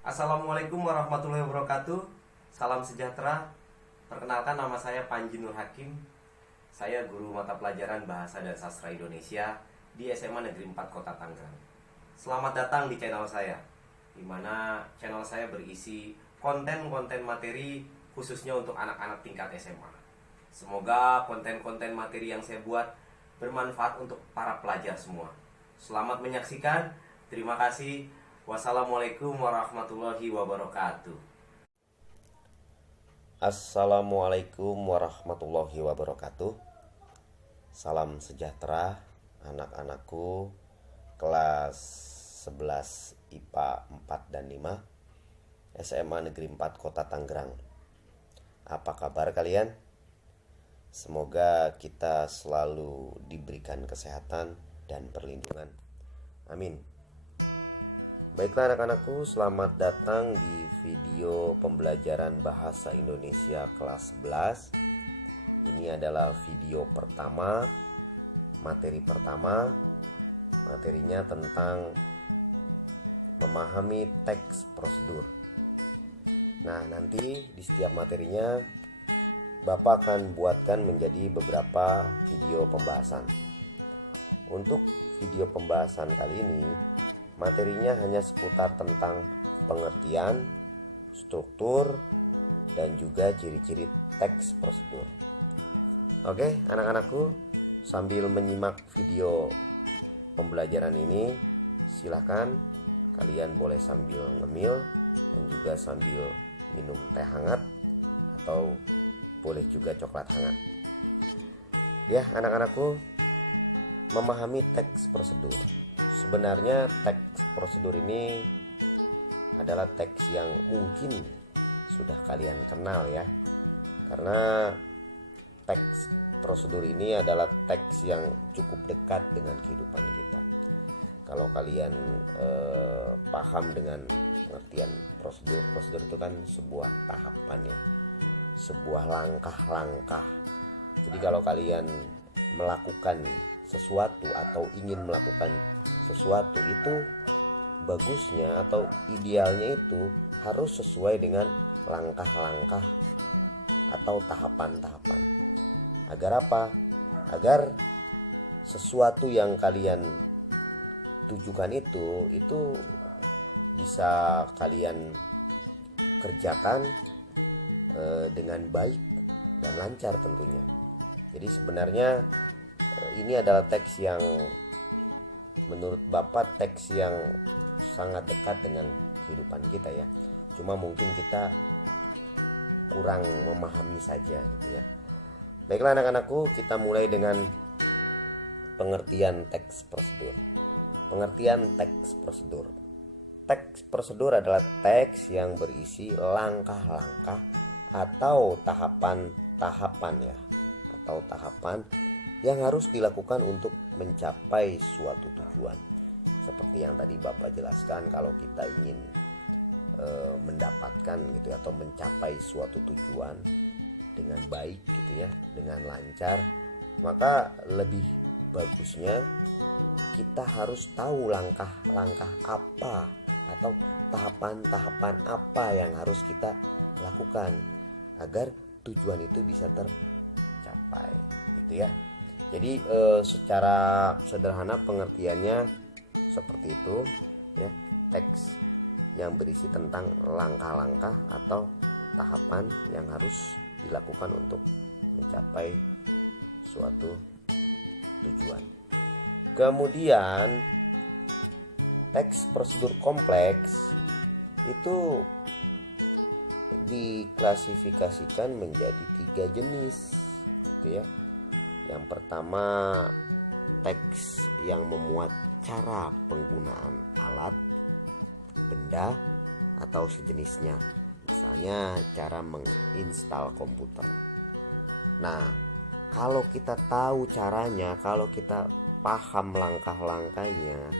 Assalamualaikum warahmatullahi wabarakatuh. Salam sejahtera. Perkenalkan, nama saya Panji Nur Hakim. Saya guru mata pelajaran Bahasa dan Sastra Indonesia di SMA Negeri 4 Kota Tangerang. Selamat datang di channel saya, di mana channel saya berisi konten-konten materi khususnya untuk anak-anak tingkat SMA. Semoga konten-konten materi yang saya buat bermanfaat untuk para pelajar semua. Selamat menyaksikan. Terima kasih. Wassalamualaikum warahmatullahi wabarakatuh. Assalamualaikum warahmatullahi wabarakatuh. Salam sejahtera anak-anakku kelas 11 IPA 4 dan 5 SMA Negeri 4 Kota Tangerang. Apa kabar kalian? Semoga kita selalu diberikan kesehatan dan perlindungan. Amin. Baiklah anak-anakku, selamat datang di video pembelajaran Bahasa Indonesia kelas 11. Ini adalah video pertama, materi pertama. Materinya tentang memahami teks prosedur. Nah, nanti di setiap materinya Bapak akan buatkan menjadi beberapa video pembahasan. Untuk video pembahasan kali ini, materinya hanya seputar tentang pengertian, struktur, dan juga ciri-ciri teks prosedur. Oke, anak-anakku, sambil menyimak video pembelajaran ini, silahkan kalian boleh sambil ngemil dan juga sambil minum teh hangat atau boleh juga coklat hangat. Ya, anak-anakku, memahami teks prosedur. Sebenarnya teks prosedur ini adalah teks yang mungkin sudah kalian kenal ya. Karena teks prosedur ini adalah teks yang cukup dekat dengan kehidupan kita. Kalau kalian paham dengan pengertian prosedur, prosedur itu kan sebuah tahapan ya, sebuah langkah-langkah. Jadi kalau kalian melakukan sesuatu atau ingin melakukan sesuatu, itu bagusnya atau idealnya itu harus sesuai dengan langkah-langkah atau tahapan-tahapan. Agar apa? Agar sesuatu yang kalian tujukan itu bisa kalian kerjakan dengan baik dan lancar tentunya. Jadi sebenarnya ini adalah teks yang menurut Bapak teks yang sangat dekat dengan kehidupan kita ya. Cuma mungkin kita kurang memahami saja gitu ya. Baiklah anak-anakku, kita mulai dengan pengertian teks prosedur. Pengertian teks prosedur. Teks prosedur adalah teks yang berisi langkah-langkah atau tahapan-tahapan ya, atau tahapan yang harus dilakukan untuk mencapai suatu tujuan. Seperti yang tadi Bapak jelaskan, kalau kita ingin mendapatkan gitu atau mencapai suatu tujuan dengan baik gitu ya, dengan lancar, maka lebih bagusnya kita harus tahu langkah-langkah apa atau tahapan-tahapan apa yang harus kita lakukan agar tujuan itu bisa tercapai gitu ya. Jadi secara sederhana pengertiannya seperti itu ya, teks yang berisi tentang langkah-langkah atau tahapan yang harus dilakukan untuk mencapai suatu tujuan. Kemudian teks prosedur kompleks itu diklasifikasikan menjadi 3 jenis gitu ya. Yang pertama, teks yang memuat cara penggunaan alat, benda, atau sejenisnya. Misalnya cara menginstal komputer. Nah, kalau kita tahu caranya, kalau kita paham langkah-langkahnya,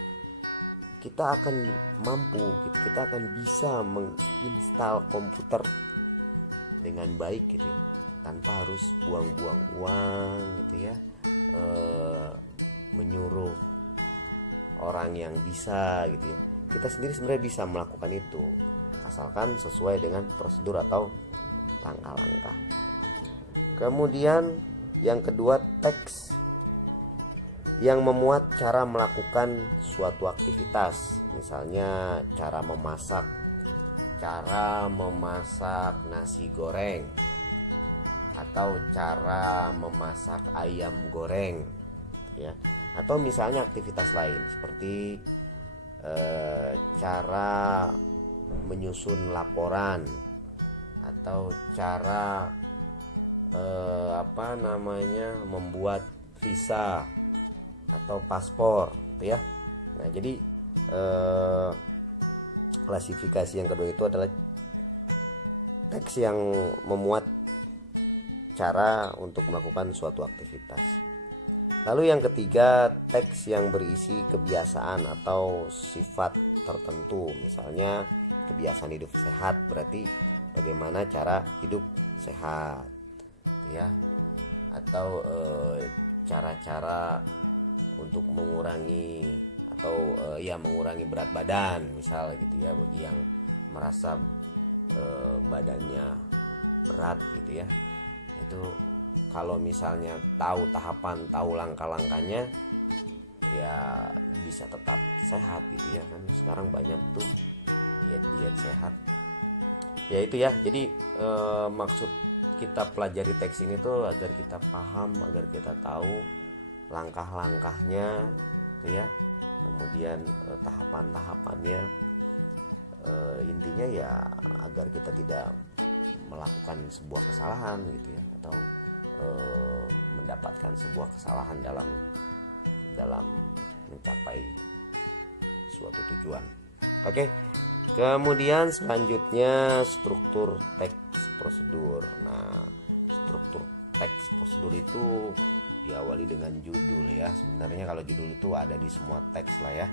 kita akan mampu, kita akan bisa menginstal komputer dengan baik gitu ya, tanpa harus buang-buang uang gitu ya, menyuruh orang yang bisa gitu ya. Kita sendiri sebenarnya bisa melakukan itu. asalkan sesuai dengan prosedur atau langkah-langkah. Kemudian yang kedua, teks yang memuat cara melakukan suatu aktivitas, misalnya cara memasak nasi goreng atau cara memasak ayam goreng, ya. Atau misalnya aktivitas lain seperti cara menyusun laporan atau cara membuat visa atau paspor, gitu ya. Nah, jadi klasifikasi yang kedua itu adalah teks yang memuat cara untuk melakukan suatu aktivitas. Lalu yang ketiga, teks yang berisi kebiasaan atau sifat tertentu, misalnya kebiasaan hidup sehat, berarti bagaimana cara hidup sehat, ya. Atau cara-cara untuk mengurangi mengurangi berat badan, misal gitu ya, bagi yang merasa badannya berat gitu ya. Itu kalau misalnya tahu tahapan, tahu langkah-langkahnya, ya bisa tetap sehat gitu ya. Kan sekarang banyak tuh diet sehat. Ya itu ya. Jadi maksud kita pelajari teks ini tuh agar kita paham, agar kita tahu langkah-langkahnya gitu ya. Kemudian tahapan-tahapannya, intinya ya agar kita tidak melakukan sebuah kesalahan gitu ya, atau mendapatkan sebuah kesalahan dalam mencapai suatu tujuan. Oke. Kemudian selanjutnya struktur teks prosedur. Nah, struktur teks prosedur itu diawali dengan judul ya. Sebenarnya kalau judul itu ada di semua teks lah ya.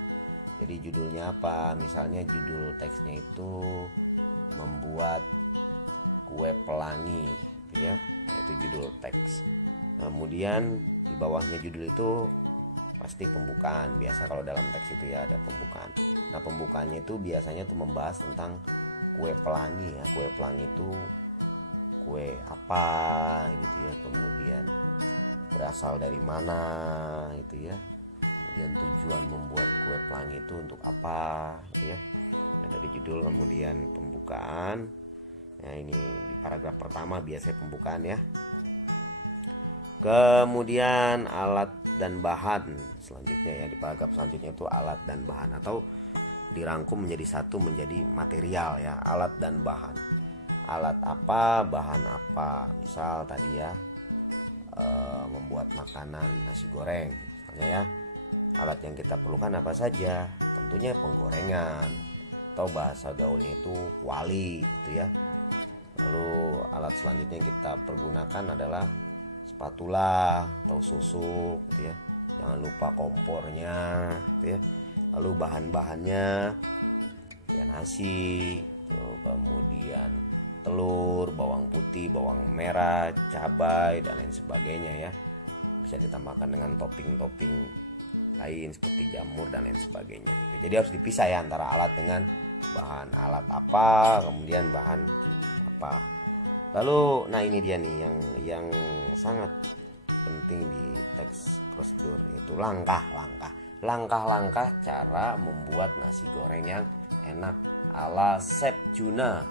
Jadi judulnya apa? Misalnya judul teksnya itu membuat kue pelangi gitu ya. Itu judul teks. Kemudian di bawahnya judul itu pasti pembukaan. Biasa kalau dalam teks itu ya ada pembukaan. Nah, pembukaannya itu biasanya tuh membahas tentang kue pelangi ya. Kue pelangi itu kue apa gitu ya. Kemudian berasal dari mana gitu ya. Kemudian tujuan membuat kue pelangi itu untuk apa gitu ya. Nah, dari judul kemudian pembukaan. Nah, ini di paragraf pertama biasanya pembukaan ya. Kemudian alat dan bahan selanjutnya ya, di paragraf selanjutnya itu alat dan bahan, atau dirangkum menjadi satu menjadi material ya, alat dan bahan. Alat apa, bahan apa. Misal tadi ya, membuat makanan nasi goreng misalnya ya. Alat yang kita perlukan apa saja? Tentunya penggorengan, atau bahasa gaulnya itu kuali gitu ya. Lalu alat selanjutnya yang kita pergunakan adalah spatula atau susuk gitu ya. Jangan lupa kompornya gitu ya. Lalu bahan-bahannya ya nasi, kemudian telur, bawang putih, bawang merah, cabai dan lain sebagainya ya. Bisa ditambahkan dengan topping-topping lain seperti jamur dan lain sebagainya gitu. Jadi harus dipisah ya antara alat dengan bahan. Alat apa, kemudian bahan apa. Lalu nah ini dia nih yang sangat penting di teks prosedur, yaitu langkah-langkah cara membuat nasi goreng yang enak ala Chef Juna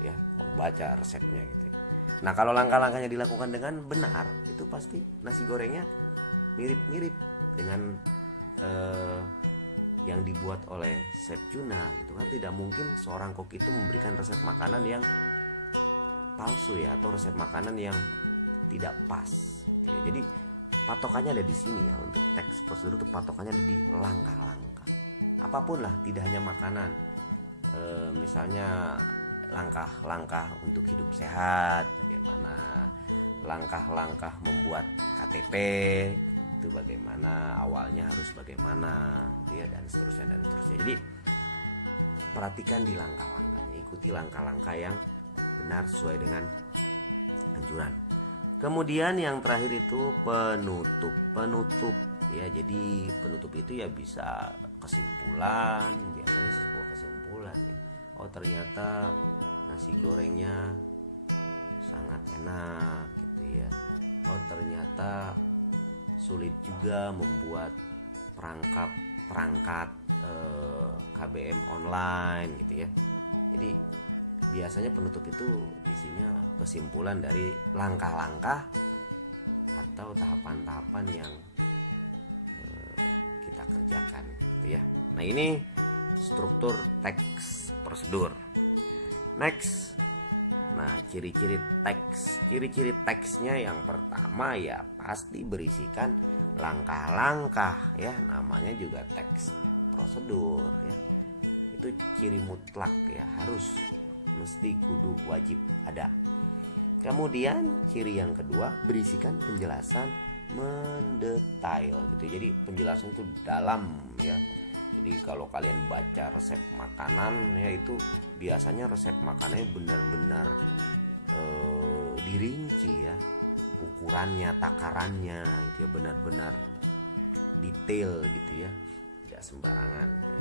ya. Baca resepnya gitu. Nah, kalau langkah-langkahnya dilakukan dengan benar, itu pasti nasi gorengnya mirip-mirip dengan yang dibuat oleh Chef Juna gitu kan. Tidak mungkin seorang kok itu memberikan resep makanan yang palsu ya, atau resep makanan yang tidak pas ya. Jadi patokannya ada di sini ya. Untuk teks prosedur itu patokannya ada di langkah-langkah. Apapun lah, tidak hanya makanan. Misalnya langkah-langkah untuk hidup sehat, bagaimana langkah-langkah membuat KTP itu, bagaimana awalnya harus bagaimana gitu ya, dan seterusnya. Jadi perhatikan di langkah-langkahnya, ikuti langkah-langkah yang benar sesuai dengan anjuran. Kemudian yang terakhir itu penutup ya. Jadi penutup itu ya bisa kesimpulan, biasanya sebuah kesimpulan ya, oh ternyata nasi gorengnya sangat enak gitu ya. Oh ternyata sulit juga membuat perangkat KBM online gitu ya. Jadi biasanya penutup itu isinya kesimpulan dari langkah-langkah atau tahapan-tahapan yang kita kerjakan gitu ya. Nah ini struktur teks prosedur. Next, nah ciri-ciri teksnya yang pertama ya pasti berisikan langkah-langkah ya, namanya juga teks prosedur ya. Itu ciri mutlak ya, harus, mesti, kudu, wajib ada. Kemudian ciri yang kedua berisikan penjelasan mendetail gitu. Jadi penjelasan itu dalam ya. Jadi kalau kalian baca resep makanan ya, itu biasanya resep makanannya benar-benar dirinci ya, ukurannya, takarannya itu ya, benar-benar detail gitu ya, tidak sembarangan ya.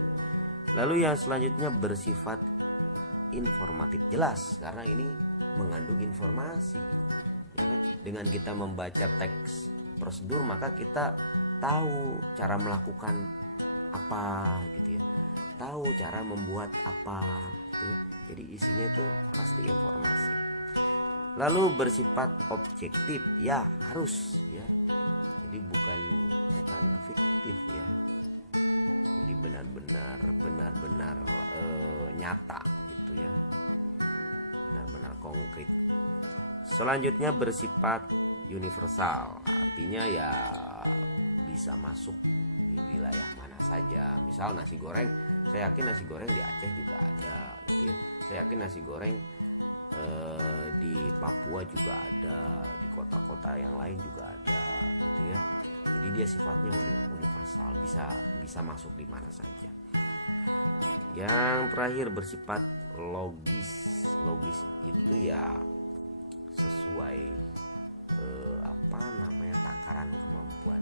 Lalu yang selanjutnya bersifat informatif, jelas, karena ini mengandung informasi ya kan. Dengan kita membaca teks prosedur maka kita tahu cara melakukan apa gitu ya, tahu cara membuat apa gitu ya. Jadi isinya itu pasti informasi. Lalu bersifat objektif, ya harus ya. Jadi bukan fiktif ya. Jadi benar-benar nyata gitu ya. Benar-benar konkret. Selanjutnya bersifat universal, artinya ya bisa masuk di wilayah mana saja. Misal nasi goreng, saya yakin nasi goreng di Aceh juga ada gitu ya. Saya yakin nasi goreng di Papua juga ada, di kota-kota yang lain juga ada gitu ya. Jadi dia sifatnya universal, bisa masuk di mana saja. Yang terakhir bersifat logis itu ya sesuai takaran kemampuan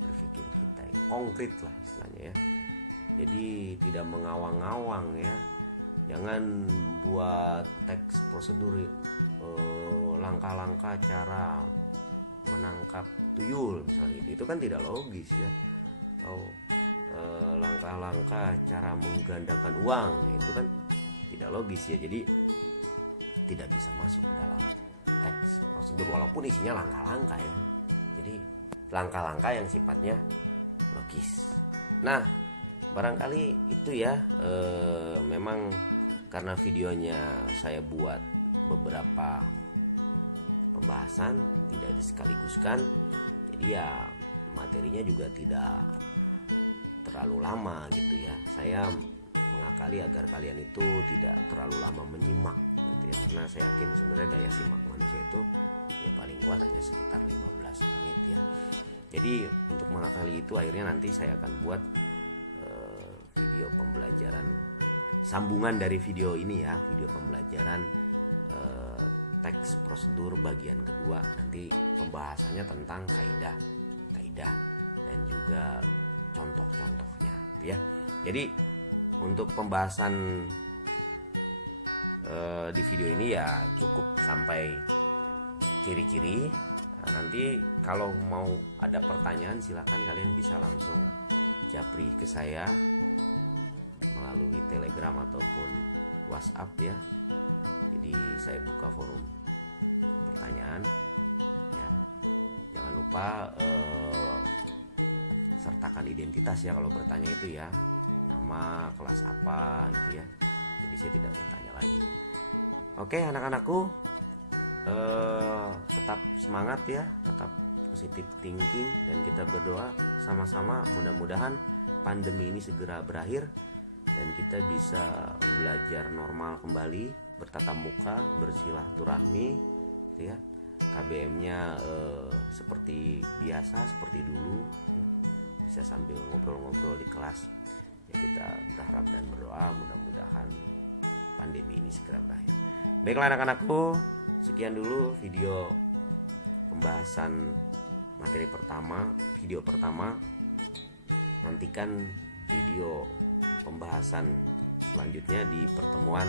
berpikir kita ya, konkret lah istilahnya ya. Jadi tidak mengawang-awang ya. Jangan buat teks prosedur langkah-langkah cara menangkap tuyul misalnya, itu kan tidak logis ya. Atau langkah-langkah cara menggandakan uang, itu kan tidak logis ya. Jadi tidak bisa masuk dalam teks prosedur walaupun isinya langkah-langkah ya. Jadi langkah-langkah yang sifatnya logis. Nah barangkali itu ya, memang karena videonya saya buat beberapa pembahasan, tidak disekaligus-kan, jadi ya materinya juga tidak terlalu lama gitu ya. Saya mengakali agar kalian itu tidak terlalu lama menyimak gitu ya, karena saya yakin sebenarnya daya simak manusia itu ya paling kuat hanya sekitar 15 menit ya. Jadi untuk mengakali itu akhirnya nanti saya akan buat video pembelajaran sambungan dari video ini ya, video pembelajaran teks prosedur bagian kedua. Nanti pembahasannya tentang kaidah dan juga contoh-contohnya ya. Jadi untuk pembahasan di video ini ya cukup sampai ciri-ciri. Nah, nanti kalau mau ada pertanyaan silakan kalian bisa langsung japri ke saya melalui Telegram ataupun WhatsApp ya. Jadi saya buka forum pertanyaan ya. Jangan lupa sertakan identitas ya kalau bertanya itu ya, nama, kelas apa gitu ya. Jadi saya tidak bertanya lagi. Oke anak-anakku, tetap semangat ya, tetap positive thinking, dan kita berdoa sama-sama mudah-mudahan pandemi ini segera berakhir dan kita bisa belajar normal kembali, bertatap muka, bersilaturahmi gitu ya. KBM-nya seperti biasa, seperti dulu ya. Bisa sambil ngobrol-ngobrol di kelas ya. Kita berharap dan berdoa mudah-mudahan pandemi ini segera berakhir. Baiklah anak-anakku, sekian dulu video pembahasan materi pertama, video pertama. Nantikan video pembahasan selanjutnya di pertemuan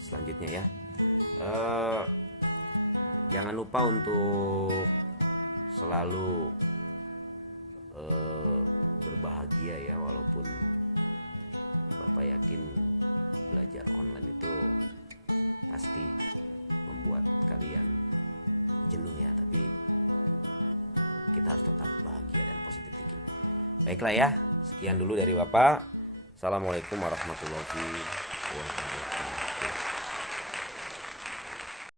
selanjutnya ya. Jangan lupa untuk selalu berbahagia ya, walaupun Bapak yakin belajar online itu pasti membuat kalian jenuh ya, tapi kita harus tetap bahagia dan positif thinking. Baiklah ya, sekian dulu dari Bapak. Assalamualaikum warahmatullahi wabarakatuh.